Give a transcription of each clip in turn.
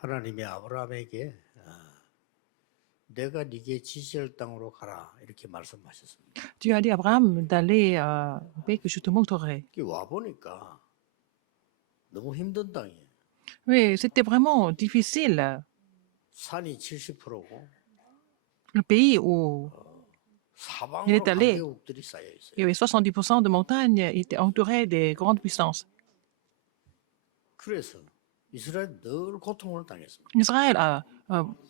하나님이 아브라함에게 내가 네게 지시할 땅으로 가라 이렇게 말씀하셨습니다. Dieu a dit à Abraham d'aller au pays que je te montrerai. 와 보니까 너무 힘든 땅이에요. Oui, c'était vraiment difficile. 산이 70%고 Le pays où il 사방으로 est allé, 강대국들이 쌓여 il 있어요. y avait 70% de montagnes, il était entouré des grandes puissances. 그래서 이스라엘 늘 고통을 당했습니다. Israël a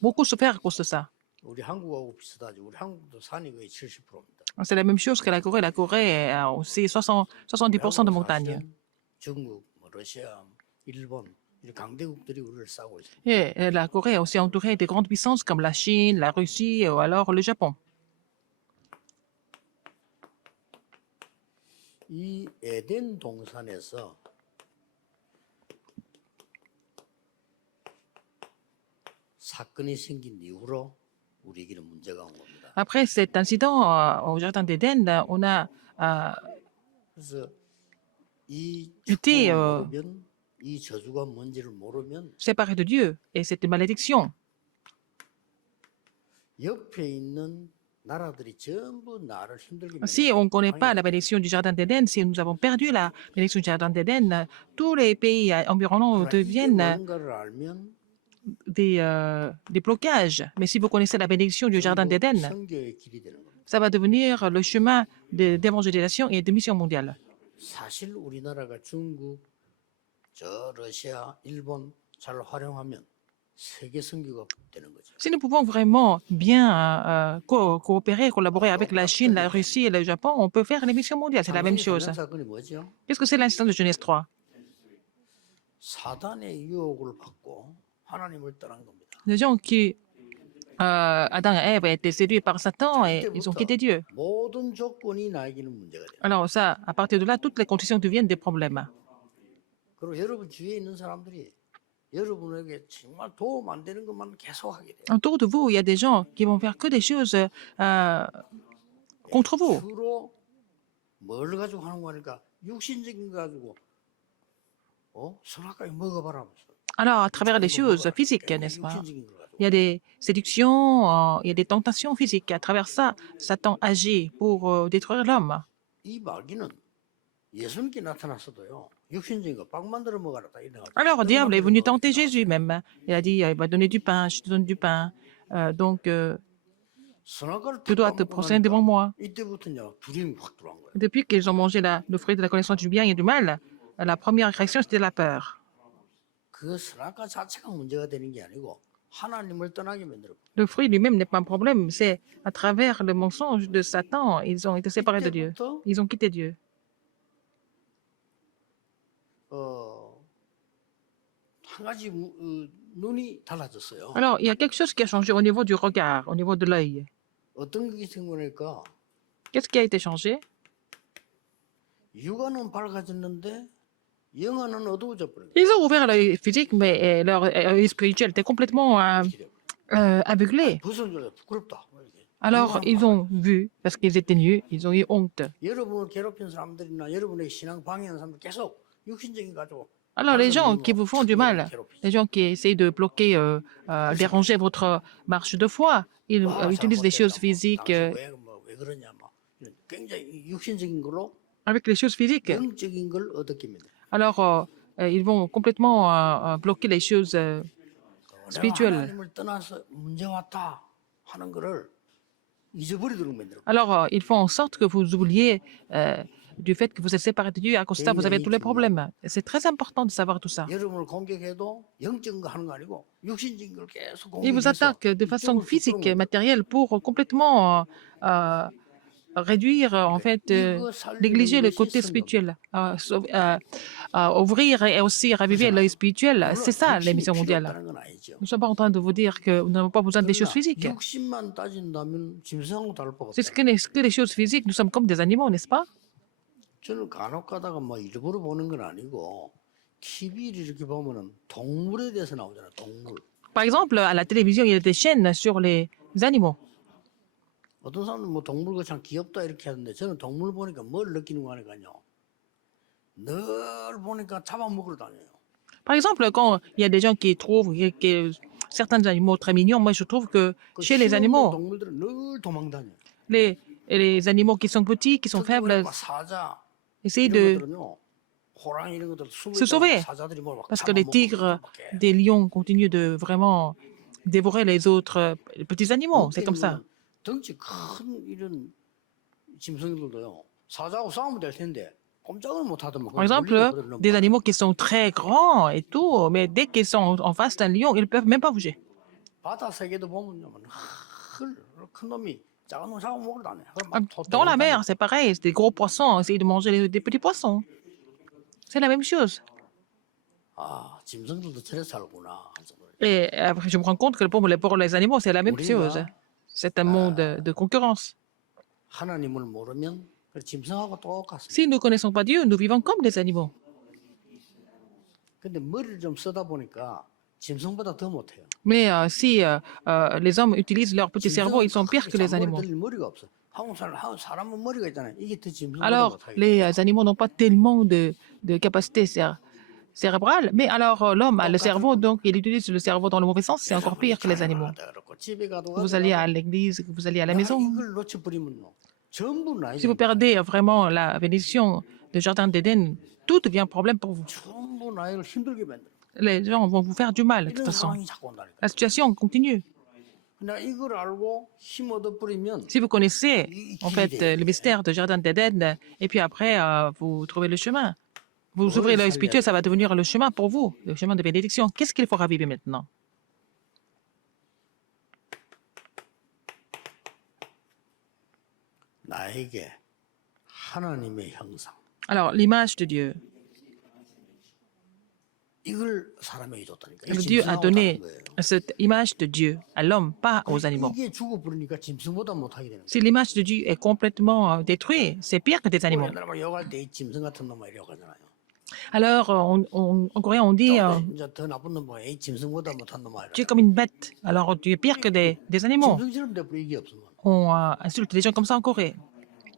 beaucoup souffert à cause de ça. 우리 한국하고 비슷하죠. 우리 한국도 산이 거의 70%입니다. C'est la même chose que la Corée. La Corée a aussi 70% de montagnes. 중국, 러시아, 일본 이 강대국들이 우리를 싸고 있습니다. Et la Corée est aussi entourée des grandes puissances comme la Chine, la Russie ou alors le Japon. 이 에덴 동산에서 사건이 생긴 이후로 우리에게는 문제가 온 겁니다. Après cet incident au jardin d'Éden, on a 그래서 이 été 축복을 모르면 이 저주가 뭔지를 모르면 séparés de Dieu. Et c'est une malédiction. 옆에 있는 나라들이 전부 나를 힘들게 Si on ne connaît pas la bénédiction du jardin d'Éden, si nous avons perdu la bénédiction du jardin d'Éden, tous les pays environnants 이게 deviennent 뭔가를 알면 des blocages. Mais si vous connaissez la bénédiction du jardin 전부 d'Éden, 선교의 길이 되는 겁니다. ça va devenir le chemin d'évangélisation et de mission mondiale. 사실 우리나라가 중국, 저 러시아, 일본 잘 활용하면 세계 선교가 되는 거죠. Si nous pouvons vraiment bien coopérer, collaborer avec la Chine, la Russie et le Japon, on peut faire une mission mondiale. C'est la même chose. 삼성의 사건이 뭐죠? Qu'est-ce que c'est l'incident de Genèse 3? 사단의 유혹을 받고 하나님을 떠난 겁니다. Les gens qui, Adam et Ève, étaient séduits par Satan et ils ont quitté Dieu. 모든 조건이 나에게는 문제가 돼요. Alors ça, à partir de là, toutes les conditions deviennent des problèmes. 그리고 여러분 주위에 있는 사람들이 여러분에게 정말 도움 안 되는 것만 계속 하게 돼요. Autour de vous, il y a des gens qui vont faire que des choses contre vous. 주로 뭘 가지고 하는 거니까 육신적인 거 가지고 선악과에 먹어봐라면서. Alors, à travers des choses physiques, n'est-ce pas? 육신적인 거 가지고. Il y a des séductions, il y a des tentations physiques. À travers ça, Satan agit pour détruire l'homme. 이 마귀는 예수님께 나타났어도요. 육신적인 거 빵 만들어 먹어라 다 이래 가지고. Alors, le diable est venu tenter Jésus même. Il a dit, il va donner du pain, je te donne du pain. Donc, 선악과를 tu dois 딱 te 먹고 prosterner devant moi. 이때부터 이제 두려움이 확 들어온 거예요. Depuis qu'ils ont mangé le fruit de la connaissance du bien et du mal, la première réaction, c'était la peur. 그 선악과 자체가 문제가 되는 게 아니고 하나님을 떠나게 만들어. Le fruit lui-même n'est pas un problème, c'est à travers le mensonge de Satan, ils ont été séparés de Dieu. 이때부터 Ils ont quitté Dieu. 한 가지 눈이 달라졌어요. Alors, il y a quelque chose qui a changé au niveau du regard, au niveau de l'œil. 어떤 게 생기니까 Qu'est-ce qui a été changé? 육안은 밝아졌는데 영안은 어두워져 버린 거예요. Ils ont ouvert l'œil physique, mais leur œil spirituel était complètement aveuglé. 벗은 줄 부끄럽다. 이렇게. Alors, ils ont vu, parce qu'ils étaient nus, ils ont eu honte. 여러분을 괴롭힌 사람들이나 여러분의 신앙 방해하는 사람들 계속 육신적인 가지고. Alors, les gens qui vous font du mal, les gens qui essayent de bloquer, déranger votre marche de foi, ils utilisent des choses physiques. 왜 그러냐 막 굉장히 육신적인 걸로 Avec les choses physiques. 영적인 걸 얻었게 만들어요. Alors, ils vont complètement bloquer les choses 내가 spirituelles. 하나님을 떠나서 문제 왔다 하는 거를 잊어버리도록 만들어. Alors, ils font en sorte que vous oubliez du fait que vous êtes séparés de Dieu. À cause de ça, vous avez tous les problèmes. C'est très important de savoir tout ça. 여러분을 공격해도 영적인 거 하는 거 아니고 육신적인 걸 계속 Ils vous 공격해서 attaquent de façon 이쪽을 physique, 부끄러운 matérielle, pour complètement réduire, en fait, négliger le côté spirituel, ouvrir et aussi raviver l'œil spirituel. C'est ça, les missions mondiales. 없다는 건 아니죠. Nous ne sommes pas en train de vous dire que nous n'avons pas besoin des choses physiques. 육신만 따진다면 짐승하고 다를 바 C'est 없어요. que les choses physiques, nous sommes comme des animaux, n'est-ce pas? 저는 간혹 가다가 뭐 일부러 보는 건 아니고 TV를 이렇게 보면은 동물에 대해서 나오잖아요. 동물. Par exemple, à la télévision, il y a des chaînes sur les animaux. 어떤 사람은 뭐 동물과 참 귀엽다 이렇게 하는데 저는 동물 보니까 뭘 느끼는 거 하니까요. 늘 보니까 잡아먹으러 다녀요. Par exemple, quand il y a des gens qui trouvent certains animaux très mignons, moi je trouve que 그 chez les 힘없는 animaux, 동물들은 늘 도망다녀. les animaux qui sont petits, qui sont 특히 그래 faibles, 막 사자 essayent 이런 de 것들은요. 호랑이 이런 것들 숨을 se 때마다 sauver. 사자들이 뭘 막 Parce que les 잡아먹고 tigres, 그들밖에. des lions continuent de vraiment dévorer les autres petits animaux. C'est comme ça. 있는 덩치 큰 이런 짐승들도요. 사자하고 싸우면 될 텐데 꼼짝을 못 하더만. Par exemple, des animaux qui sont très grands et tout, mais dès qu'ils sont en face d'un lion, ils ne peuvent même pas bouger. 바다 세계도 보면요. 큰 놈이 작은 놈 잡아먹으러 다녀. 그럼 막 Dans la 도망다녀. mer, c'est pareil. C'est des gros poissons essayent de manger des petits poissons. C'est la même chose. 아, 짐승들도 저래 살구나. Et après, je me rends compte que pour les animaux, c'est la même chose. C'est un monde de concurrence. 하나님을 모르면 짐승하고 똑같습니다. Si nous ne connaissons pas Dieu, nous vivons comme des animaux. 근데 머리를 좀 쓰다 보니까 짐승보다 더 못해요. Mais si les hommes utilisent leur petit cerveau, ils sont pires que les animaux. 머리가 없어. 사람은 머리가 있잖아요. 이게 더 짐승보다 Alors, 못하게. les animaux n'ont pas tellement de capacité cérébrale, mais alors l'homme a le cerveau, donc il utilise le cerveau dans le mauvais sens, c'est encore pire que les animaux. Que vous alliez à l'église, que vous alliez à la maison. 이걸 놓쳐버리면요. 전부 Si vous 나이가 perdez vraiment la bénédiction du jardin d'Éden, tout devient un problème pour vous. 전부 나이를 힘들게 만들어. Les gens vont vous faire du mal, de toute 이런 façon. 상황이 자꾸 온다니까. La situation continue. 나 이걸 알고 힘 얻어버리면 Si vous connaissez, en fait, le mystère du jardin d'Éden, et puis après, vous trouvez le chemin. Vous ouvrez l'œil spirituel, ça va devenir le chemin pour vous, le chemin de bénédiction. Qu'est-ce qu'il faut raviver maintenant? 나에게 하나님의 형상. Alors, l'image de Dieu. 이걸 사람에게 줬다니까. 이 Dieu a 짐승하고 donné 다른 거예요. cette image de Dieu à l'homme, pas aux animaux. 이게 죽어버리니까 짐승보다 못하게 되는 거예요. Si l'image de Dieu est complètement détruite, c'est pire que des animaux. 옛날에 막 욕할 때 이 짐승 같은 놈아 이러고 하잖아요. Alors, en coréen, on dit 이제 더 나쁜 놈아 이 짐승보다 못한 놈아 이러. tu es comme une bête. Alors, tu es pire que des animaux. 짐승처럼 돼버려 이게 없으면. On insulte les gens comme ça en Corée.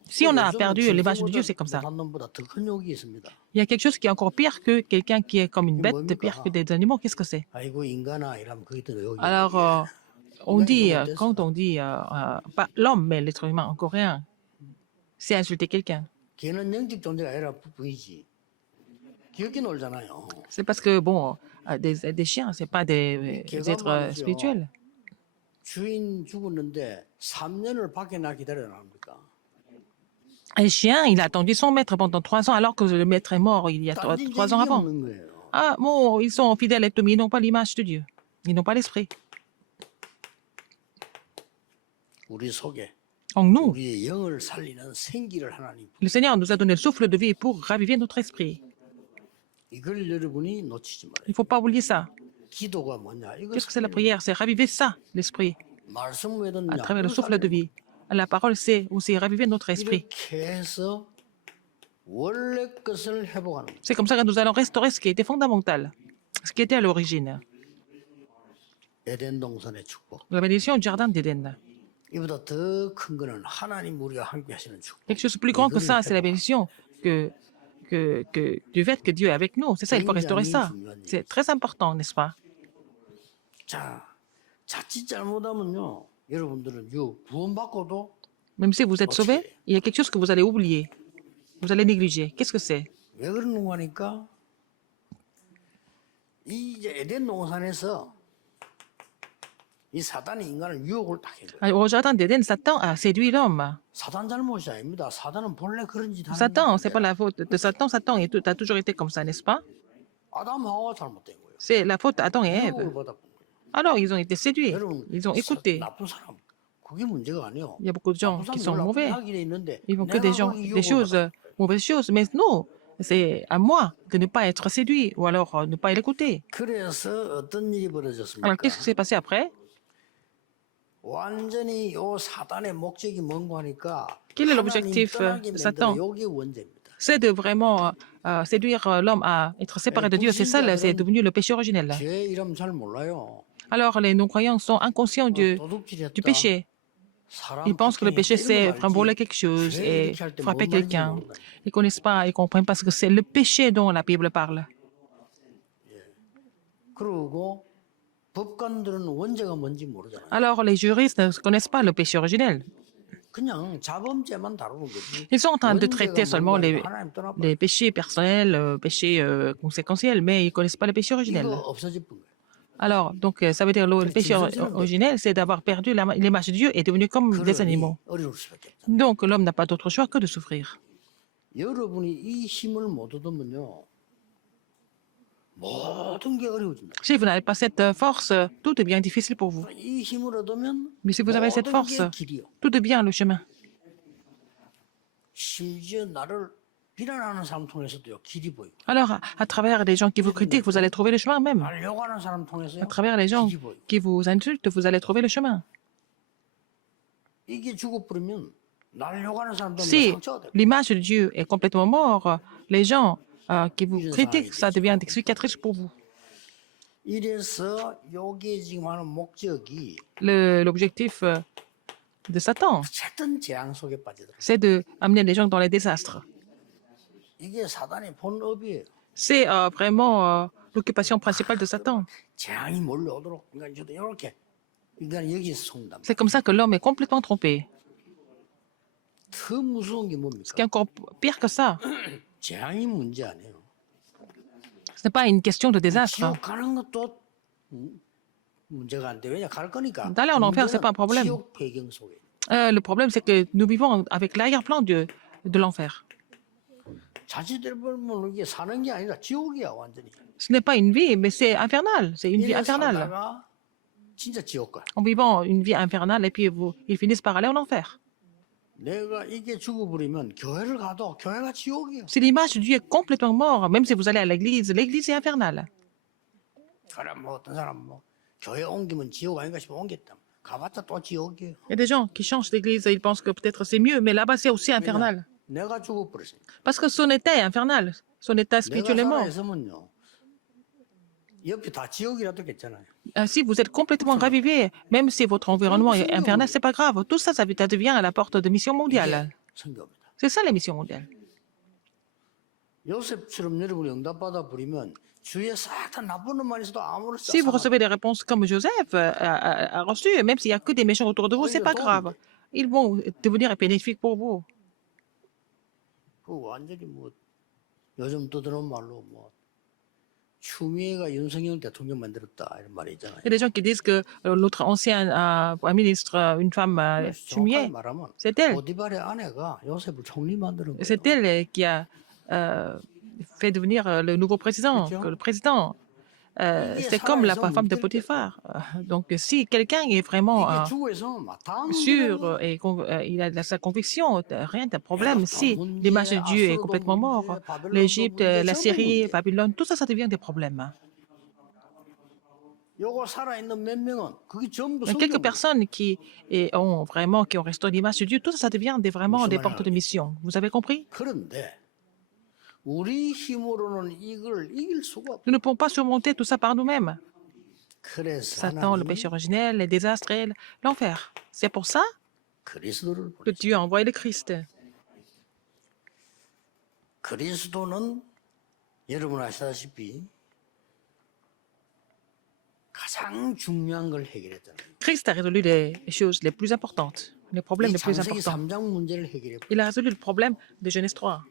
Si on a perdu l'image de Dieu, c'est comme ça. 못한 놈보다 더 큰 욕이 있습니다. Il y a quelque chose qui est encore pire que quelqu'un qui est comme une bête, pire que des animaux. Qu'est-ce que c'est? 아이고 인간아 이러면 그게 더 욕이. Alors, on dit, quand on dit, pas l'homme, mais l'être humain en coréen, c'est insulter quelqu'un. 걔는 영적 존재가 아니라 부이지. 귀엽게 놀잖아요. C'est parce que, bon, des chiens, c'est pas des êtres spirituels. 주인 죽었는데 3년을 밖에 나 기다려라 합니까? Un chien, il a attendu son maître pendant 3 ans, alors que le maître est mort il y a 3 ans avant. 없는 거예요. Ah, bon, ils sont fidèles et tout, mais ils n'ont pas l'image de Dieu. Ils n'ont pas l'esprit. 우리 속에 En nous, 우리의 영을 살리는 생기를 하나님. le Seigneur nous a donné le souffle de vie pour raviver notre esprit. 이걸 여러분이 놓치지 말아요. Il ne faut pas oublier ça. 기도가 뭐냐? 이거 Qu'est-ce que c'est la prière? C'est raviver ça, l'esprit, 말씀 왜 듣냐? à travers le souffle de vie. La parole, c'est aussi raviver notre esprit. 이렇게 해서 원래 것을 회복하는 거예요. C'est comme ça que nous allons restaurer ce qui était fondamental, ce qui était à l'origine. 에덴 동산의 축복. La bénédiction du jardin d'Éden. 이보다 더 큰 거는 하나님 우리와 함께 하시는 축복. Quelque chose de plus grand que ça, c'est la bénédiction du fait que Dieu est avec nous. C'est ça, il faut restaurer ça. C'est très important, n'est-ce pas? 자, 자칫 잘못하면요. 여러분들은 구원받고도 Même si vous êtes sauvés, il y a quelque chose que vous allez oublier. Vous allez négliger. Qu'est-ce que c'est? 왜 그러는가 하니까 이 이제 에덴 동산에서 이 사단이 인간을 유혹을 딱 해요. Au jardin d'Éden, Satan a séduit l'homme. 사단 잘못이 아닙니다. 사단은 본래 그런 짓 하는 Satan, c'est 거예요. pas la faute de Satan. Satan a toujours été comme ça, n'est-ce pas? 아담 하와가 잘못된 거예요. C'est la faute d'Adam et Ève. 유혹을 받았던 거예요. Alors, ils ont été séduits. 여러분, Ils ont écouté. 나쁜 사람 그게 문제가 아니에요. Il y a beaucoup de gens 나쁜 qui 사람 sont 별로 mauvais. 나쁜 일이 있는데 Ils font que 내가 des, gens, 거기 des 유혹을 choses, 받아. mauvaises choses. Mais non, c'est à moi de ne pas être séduit ou alors ne pas l'écouter. 그래서 어떤 일이 벌어졌습니까? Alors, qu'est-ce qui s'est passé après? 완전히 요 사단의 목적이 뭔가 하니까 Quel est 하나님 l'objectif 떠나게 de 만들어 Satan? 요게 원죄입니다. C'est de vraiment séduire l'homme à être séparé de Dieu. C'est ça, c'est devenu le péché originel. 죄 이름 잘 몰라요. Alors, les non-croyants sont inconscients du 도둑질했다. péché. 사람 Ils pensent que le 폭행했다. péché, c'est 이런 거 vraiment voler 알지. quelque chose 죄 et 이렇게 할때 frapper 뭔 말인지 quelqu'un. 모른다. Ils ne connaissent pas, ils ne comprennent pas ce que c'est le péché dont la Bible parle. 그리고 법관들은 원죄가 뭔지 모르잖아요. Alors, les juristes ne connaissent pas le péché originel. 그냥 자범죄만 다루는 거지. Ils sont en train de 원죄가 traiter seulement 뭔가 하나님 떠나버려. les péchés personnels, péchés conséquentiels, mais ils ne connaissent pas le péché 이거 originel. 없어질 뿐 거예요. Alors, donc, ça veut dire le péché originel, c'est d'avoir perdu l'image de Dieu et devenu comme des 그러니 animaux. 어려울 수밖에 없다. Donc, l'homme n'a pas d'autre choix que de souffrir. 여러분이 이 힘을 못 얻으면요, 모든 게 어려워진다. Si vous n'avez pas cette force, tout devient difficile pour vous. 이 힘을 얻으면 Mais si vous avez cette 모든 force, 게 길이요. tout devient le chemin. 심지어 나를 비난하는 사람 통해서도요, 길이 보이고, Alors, à travers les gens qui vous critiquent, vous allez trouver le chemin même. 날 욕하는 사람 통해서요, À travers les gens 길이 보이고. qui vous insultent, vous allez trouver le chemin. 이게 죽어버리면 날 욕하는 사람도 Si 상처가 돼요. l'image de Dieu est complètement morte, les gens qui vous critiquent, ça devient des cicatrices pour vous. 이래서 요게 지금 하는 목적이 L'objectif de Satan, 어쨌든 재앙 속에 빠지더라고요. c'est d'amener les gens dans les désastres. 이게 사단의 본업이에요. C'est vraiment l'occupation principale de Satan. 재앙이 몰려오도록 인간이 저도 이렇게 인간이 여기서 속는다. C'est comme ça que l'homme est complètement trompé. 더 무서운 게 Ce 뭡니까? qui est encore pire que ça, 재앙이 문제 아니에요. ce n'est pas une question de désastre. 지옥 가는 것도 문제가 안 돼. 왜냐 갈 거니까. D'aller en enfer, c'est pas un problème. 지옥 배경 속에. Le problème, c'est que nous vivons avec l'arrière-plan de l'enfer. 자칫대로 보면 이게 사는 게 아니라 지옥이야 완전히. Ce n'est pas une vie, mais c'est infernal. C'est une vie 이래 infernale. 살다가 진짜 지옥 가. En vivant une vie infernale, et puis ils finissent par aller en enfer. 내가 이게 죽어버리면 교회를 가도 교회가 지옥이야. Si l'image de Dieu est complètement morte, même si vous allez à l'église est infernale. 그럼 뭐 어떤 사람 뭐 교회 옮기면 지옥 아닌가 싶어 옮겼다. 가봤자 또 지옥이에요. Il y a des gens qui changent d'église et ils pensent que peut-être c'est mieux, mais là-bas c'est aussi infernal. 내가 죽어버렸어요. Parce que son état est infernal, son état 내가 spirituellement. 살아있으면요. 옆이 다 지옥이라도 괜찮아요. Si vous êtes complètement ravivé, même si votre environnement est infernal, c'est pas grave. Tout ça, ça devient à la porte de mission mondiale. 성경입니다. C'est ça la mission mondiale. 요셉처럼 여러분이 응답받아 버리면 주위에 싹 다 나쁜 놈만 있어도 아무런 Si vous recevez des réponses comme Joseph a reçu, même s'il n'y a que des méchants autour de vous, c'est pas grave. Ils vont devenir bénéfiques pour vous. 그 완전히 뭐 요즘 떠드는 말로 뭐 추미애가 윤석열 대통령 만들었다 이런 말이 있잖아요. Il y a des gens qui disent que notre ancien ministre, une femme, 정확하게 Chumier, 말하면 c'est elle. 보디발의 아내가 요셉을 총리 만드는 거예요. C'est elle qui a fait devenir le nouveau président. Kırçıyor. Que le président, c'est comme la femme de Potiphar. Donc, si quelqu'un est vraiment 이게 죽어서 막다 sûr et il a sa conviction, rien de problème. Si l'image de Dieu est complètement morte, l'Égypte, la Syrie, Babylone, tout ça, ça devient des problèmes. 요거 살아있는 몇 명은 그게 전부 Il y a quelques 성경. personnes qui ont restauré l'image de Dieu, tout ça, ça devient vraiment des portes de mission. Vous avez compris? 그런데 우리 힘으로는 이걸 이길 수가 없어. Nous ne pouvons pas surmonter tout ça par nous-mêmes. 그래서 Satan, le 하나님이 péché originel, les désastres et l'enfer. C'est pour ça 그리스도를 que 보냈어요. Dieu a envoyé le Christ. 그리스도는 여러분 아시다시피 가장 중요한 걸 해결했잖아요. Christ a résolu les choses les plus importantes, les problèmes 이 les plus 창세기 importants. 3장 문제를 해결해. Il a résolu le problème de Genèse 3.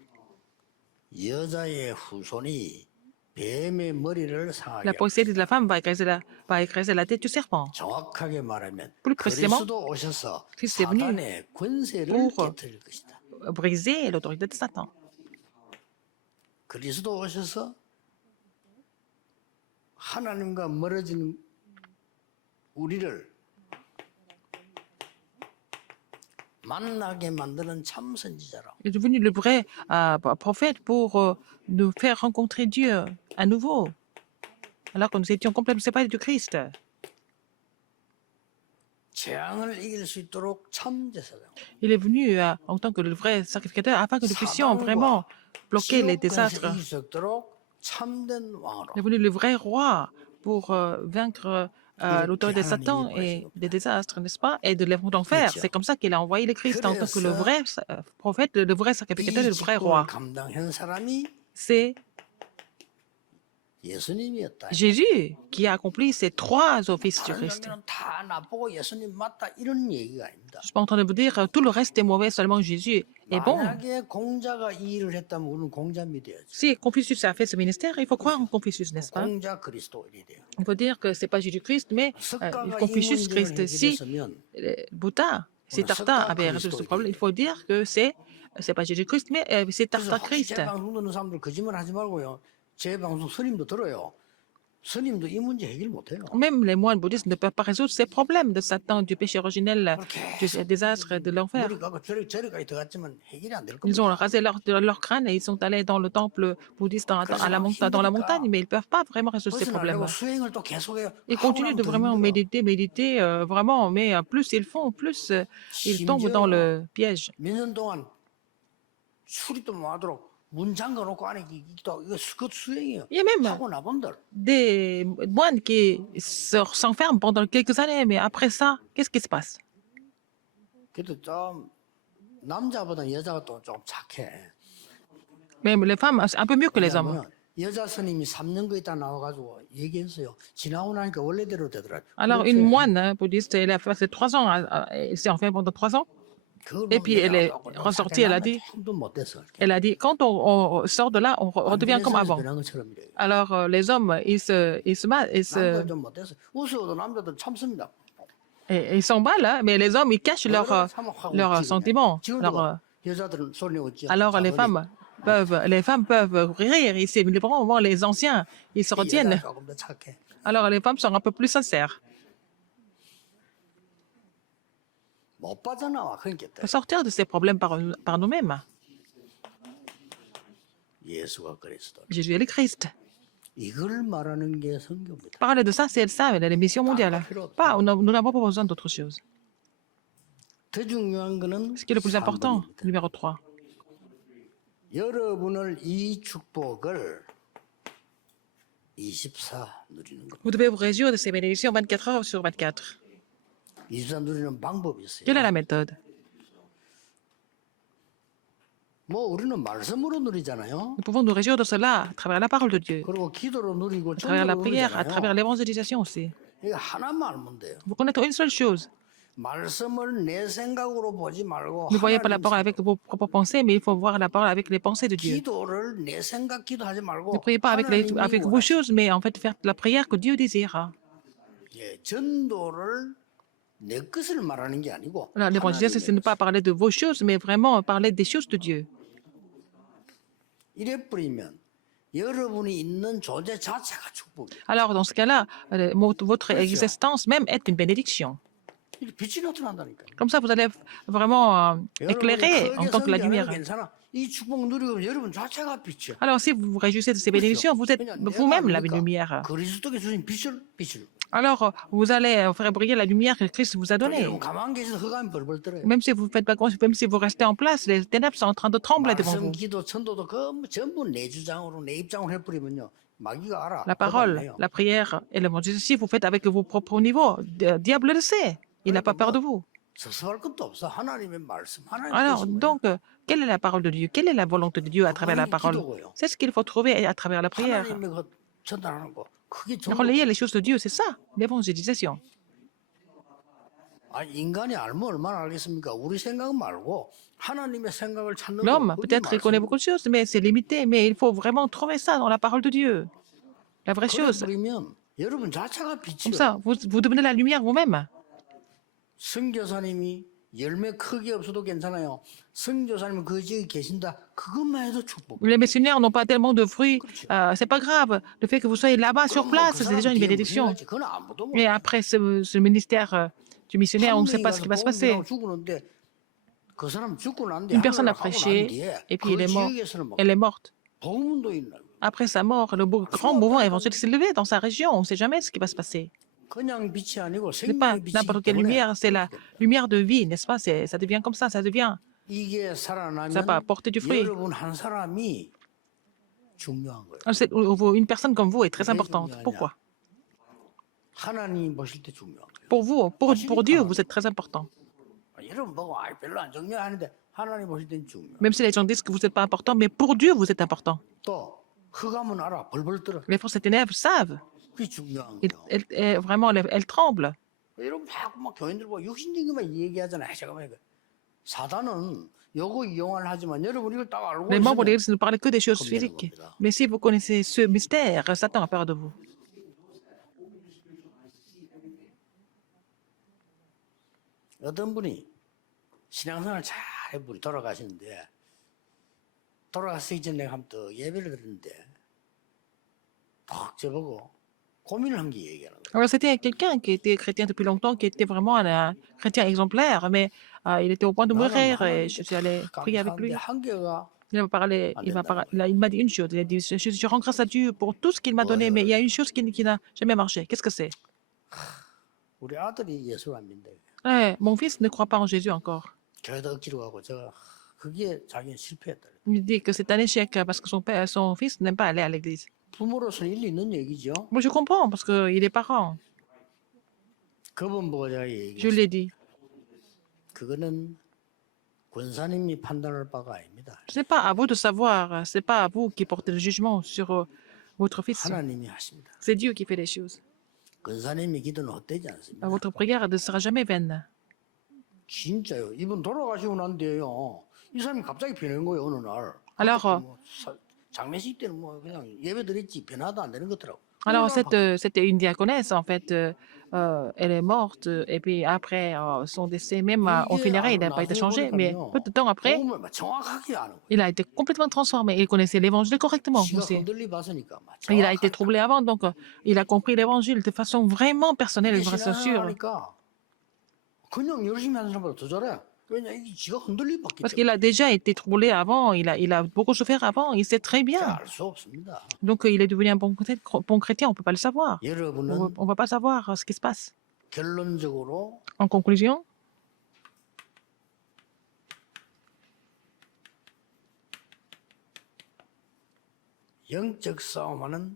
여자의 후손이 뱀의 머리를 La 상하게. postérité de la femme va écraser la tête du serpent. 정확하게 말하면 Plus précisément, 그리스도 오셔서 Christ est venu 사단의 권세를 pour 깨뜨릴 것이다. Briser l'autorité de Satan. 그리스도 오셔서 하나님과 멀어진 우리를 만나게 만드는 참 선지자라. Il est devenu le vrai prophète pour nous faire rencontrer Dieu à nouveau, alors que nous étions complètement séparés du Christ. 재앙을 이길 수 있도록 참 제사장. Il est venu en tant que le vrai sacrificateur afin que nous puissions vraiment bloquer les désastres. 이길 수 있도록 참된 왕으로. Il est venu le vrai roi pour vaincre l'autorité de Satan et des désastres, n'est-ce pas? Et de l'enfer d'enfer. C'est comme ça qu'il a envoyé le Christ en tant que le vrai prophète, le vrai sacrificateur et le vrai 이 roi. 직분을 감당한 사람이 C'est 예수님이었다. Jésus qui a accompli ces trois offices du 다른 Christ. 종교는 다 나쁘고 예수님 맞다 이런 얘기가 아닙니다. Je suis pas en train de vous dire tout le reste est mauvais, seulement Jésus est bon. 만약에 공자가 이 일을 했다면 우리는 공자 믿어야죠. Si Confucius a fait ce ministère, il faut croire en Confucius, n'est-ce pas? 공자 그리스도 이래 돼요. Il faut dire que c'est pas Jésus-Christ, mais 석가가 이 Confucius 문제를 Christ. Si 해결했으면 Bouddha, Siddhartha avait résolu ce problème, il faut dire que c'est pas Jésus-Christ, mais c'est 그래서 Siddhartha 혹시 제 Christ. 방송 듣는 사람들 거짓말 하지 말고요. 제 방송 스님도 들어요. 스님도 이 문제 해결 못해요. Même les moines bouddhistes ne peuvent pas résoudre ces problèmes de Satan, du péché originel, du désastre et de l'enfer. 머리 가고 저리까지 들어갔지만 해결이 안 될 Ils 겁니다. ont rasé leur crâne et ils sont allés dans le temple bouddhiste dans la montagne, mais ils ne peuvent pas vraiment résoudre ces problèmes. 벗어나려고 수행을 또 계속해요. Ils continuent de vraiment méditer, vraiment, mais plus ils font, plus ils tombent dans le piège. 몇 년 동안 술이 또 뭐하도록 문 잠가놓고 안에 있다. 이거 그것 수행이에요. Il y a même 하고 나본들 des moines qui s'enferment pendant quelques années, mais après ça, qu'est-ce qui se passe? 그래도 좀 남자보다 여자가 또 좀 착해. Même les femmes, c'est un peu mieux que les hommes. 왜냐하면 여자 스님이 3년 거 있다 나와가지고 얘기했어요. 지나고 나니까 원래대로 되더라. Alors, une moine bouddhiste, elle a fait 3 ans, elle s'est enfermée pendant 3 ans. Et puis, elle est ressortie, elle a dit, quand on sort de là, on redevient comme avant. Alors, les hommes, ils s'emballent, hein, mais les hommes, ils cachent leurs sentiments. Alors, les femmes peuvent rire ici, mais vraiment, les anciens, ils se retiennent. Alors, les femmes sont un peu plus sincères. 못 빠져나와 그러니까 Faut sortir de ces problèmes par nous-mêmes. 예수가 그리스도. Jésus est le Christ. 이걸 말하는 게 성경입니다. Parler de ça, c'est ça, la mission mondiale. Pas, nous n'avons pas besoin d'autre chose. 더 중요한 거는 Ce qui est le plus important, 3번입니다. numéro 3. 여러분을 이 축복을 24 누리는 것. Vous devez vous réjouir de ces bénédictions 24 heures sur 24. 24 누리는 방법이 있어요. Quelle est la méthode? 뭐 우리는 말씀으로 누리잖아요. Nous pouvons nous réjouir de cela à travers la parole de Dieu, 그리고 기도로 누리고 à travers la 전도로 prière, à travers 누리잖아요. l'évangélisation aussi. 이거 하나만 알면 돼요. Vous connaissez une seule chose. 말씀을 내 생각으로 보지 말고 Ne voyez pas la 하나님 parole avec vos propres pensées, mais il faut voir la parole avec les pensées de Dieu. 기도를 내 생각 기도하지 말고 Ne priez pas avec 하나님이 vos choses, mais en fait faire la prière que Dieu désire. 예, 전도를 내 것을 말하는 게 아니고 L'évangélisation, c'est ne pas parler de vos choses, mais vraiment parler des choses de Dieu. 이래 뿌리면 여러분이 있는 존재 자체가 축복이에요. Alors, dans ce cas-là, votre existence même est une bénédiction. 이렇게 빛이 나타난다니까요. Comme ça, vous allez vraiment éclairer 여러분이 en 크게 tant que la 섬기지 않아도 lumière. 괜찮아. 이 축복 누리고 여러분 자체가 빛이야. Alors, si vous vous réjouissez de ces bénédictions, vous êtes vous-même la lumière. 그리스도께 주신 빛을. Alors, vous allez faire briller la lumière que Christ vous a donnée. 여러분 가만히 계셔서 흑암이 벌벌 떨어요. Même si vous faites pas grand, même si vous restez en place, les ténèbres sont en train de trembler devant 말씀, vous. 기도, 천도도 그 전부 내 주장으로 내 입장으로 해버리면요. 마귀가 알아. La parole, la prière et l'évangile, si vous faites avec vos propres niveaux, le diable le sait. Il n'a pas peur de vous. 서서할 것도 없어. 하나님의 말씀. 하나님의 Alors, 뜻인 거야. donc, quelle est la parole de Dieu? Quelle est la volonté de Dieu à travers la parole? C'est ce qu'il faut trouver à travers la prière. 하나님의 그 전달하는 거. 그게 전부. Relayer les choses de Dieu, c'est ça, l'évangélisation. 아, 인간이 알면 얼마나 알겠습니까? 우리 생각 말고 하나님의 생각을 찾는 L'homme, 거. peut-être, il connaît beaucoup de choses, mais c'est limité. Mais il faut vraiment trouver ça dans la parole de Dieu. La vraie chose. 그러면 여러분 자체가 Comme 빛이에요. ça, vous devenez la lumière vous-même. 선교사님이 열매 크게 없어도 괜찮아요. 선교사님 그 지역에 계신다. 그것만 해도 축복. Les missionnaires n'ont pas tellement de fruits. C'est pas grave. Le fait que vous soyez là-bas sur place, c'est déjà une bénédiction. 그건 아무도 Et après ce ministère du missionnaire, on ne sait pas ce qui va se passer. 그 사람 죽고 난 뒤에 Une personne a 하늘을 가고 난 prêché 뒤에 et puis 그 지역에서는 막 elle est morte. 복음도 있나. Après sa mort, le grand mouvement évangélique s'est levé dans sa région. On ne sait jamais ce qui va se passer. 그냥 빛이 아니고 Ce n'est pas 생명의 빛이기 n'importe quelle 때문에 lumière, c'est la lumière de vie, n'est-ce pas? Ça devient comme ça devient. 이게 Ça 살아나면 va porter du fruit. 여러분 한 사람이 중요한 거예요. Alors, une personne comme vous est très importante. Pourquoi? 하나님 보실 때 중요한 거예요. Pour vous, pour Dieu, vous êtes très important. 여러분 보고 아 별로 안 중요하는데 하나님 보실 때는 중요해요. Même si les gens disent que vous n'êtes pas important, mais pour Dieu, vous êtes important. 또 흑암은 알아. 벌벌 떨어. Les forces des ténèbres savent. 그게 중요한 Ils- 거예요. vraiment, elles tremblent. 여러분 막 교인들 보고 육신적인만 얘기하잖아요. 잠깐만 이거. 사단은 요거 이용을 하지만 여러분 이걸 딱 알고 Les membres de 있으면 l'Église ne parlent que des choses Comme physiques. bien, Mais si vous connaissez ce mystère, Satan a peur de vous. 어떤 분이 신앙생활 잘 해보니 돌아가시는데 돌아가시기 전에 한번 또 예배를 드렸는데 딱 저보고 고민을 한 게 얘기하는 거예요. Alors, c'était quelqu'un qui était chrétien depuis longtemps, qui était vraiment un chrétien exemplaire, mais il était au point de 나는 mourir et je 하나님께 suis allé prier avec lui. 감사한데 한계가 Il m'a parlé, il m'a dit une chose. Il a dit, je rends grâce à Dieu pour tout ce qu'il m'a donné, mais il y a une chose qui n'a jamais marché. Qu'est-ce que c'est? 우리 아들이 예수를 안 믿는다. Mon fils ne croit pas en Jésus encore. 교회도 억지로 가고 제가 그게 자기는 실패했다. Il me dit que c'est un échec parce que son fils n'aime pas aller à l'église. 부모로서는 일리 있는 얘기죠. Moi, je comprends parce qu'il est parent. 그분 보고 제가 Je 얘기했어요. l'ai dit. 그거는 권사님이 판단할 바가 아닙니다. Ce n'est pas à vous de savoir, ce n'est pas à vous qui portez le jugement sur votre fils. 하나님이 하십니다. C'est Dieu qui fait les choses. 권사님의 기도는 헛되지 않습니다. Votre prière ne sera jamais vaine. 진짜요. 이분 돌아가시고 난 뒤에요. 이 사람이 갑자기 변한 거예요, 어느 날. Alors, 뭐 장례식 때는 뭐 그냥 예배 드렸지 변화도 안 되는 것더라고. Alors, c'était une diaconesse, en fait. Elle est morte, et puis après son décès, même au funérailles, il n'a pas été changé. Mais peu de temps après, 복음을 막 정확하게 아는 거예요. il a été complètement transformé. Il connaissait l'évangile correctement 지가 aussi. 흔들리 봤으니까 막 Il a été 정확하게 troublé avant, donc il a compris l'évangile de façon vraiment personnelle, 이게 de façon sûre. 신앙하니까 그냥 열심히 하는 사람보다 더 잘해. 왜냐 이게 지가 흔들리 봤기 Parce 때문에 qu'il a déjà été troublé avant, il a beaucoup souffert avant, il sait très bien. 알수 없습니다. Donc il est devenu un bon chrétien, on ne peut pas le savoir. 여러분은 On ne va pas savoir ce qui se passe. 결론적으로 En conclusion, 영적 싸움하는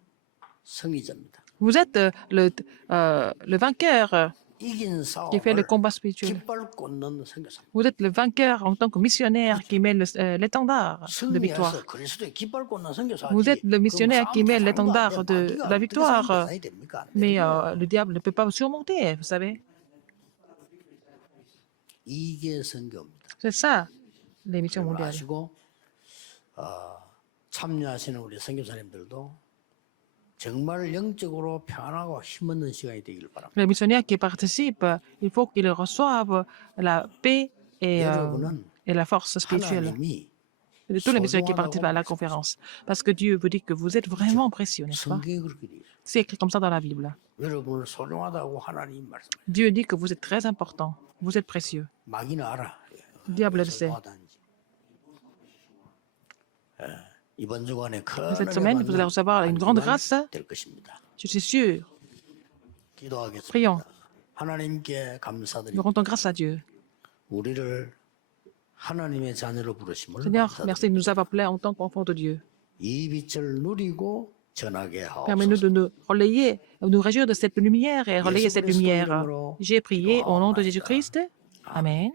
승리자입니다. vous êtes le vainqueur 이긴 qui fait le 싸움을 combat spirituel. 깃발 꽂는 선교사. Vous êtes le vainqueur en tant que missionnaire qui met l'étendard de victoire. 승리해서 그리스도의 깃발 꽂는 선교사지. Vous êtes le missionnaire qui met 그럼 싸움 l'étendard 잘하는 de 거 아니야? la 어떻게 victoire. 싸움이 됩니까? 안 Mais 됩니다. le diable ne peut pas vous surmonter, vous savez. 이게 선교입니다. C'est ça, les missions 그걸 mondiales. 아시고 참여하시는 우리 선교사님들도 정말 영적으로 평안하고 힘없는 시간이 되기를 바랍니다. Les missionnaires qui participent, il faut qu'ils reçoivent la paix et la force spirituelle. 하나님이 De tous les missionnaires qui participent à la conférence. Parce que Dieu vous dit que vous êtes vraiment précieux, n'est-ce pas? 성경에 그렇게 돼 있어요. C'est écrit comme ça dans la Bible. 여러분을 소중하다고 하나님 말씀해요. Dieu dit que vous êtes très important. Vous êtes précieux. 마귀는 알아. Le diable le sait. 소중하다는지. 이번 주간에 큰 Cette semaine, vous allez recevoir une grande grâce. 될 것입니다. Je suis sûr. 기도하겠습니다. Prions. 하나님께 Nous 감사드립니다. rendons grâce à Dieu. 우리를 하나님의 자녀로 부르심을 Seigneur, 감사드립니다. merci de nous avoir appelés en tant qu'enfants de Dieu. 이 빛을 누리고 전하게 Permets-nous 하옵소서. de nous relayer, nous réjouir de cette lumière et relayer cette lumière. J'ai prié au nom de Jésus-Christ. Amen.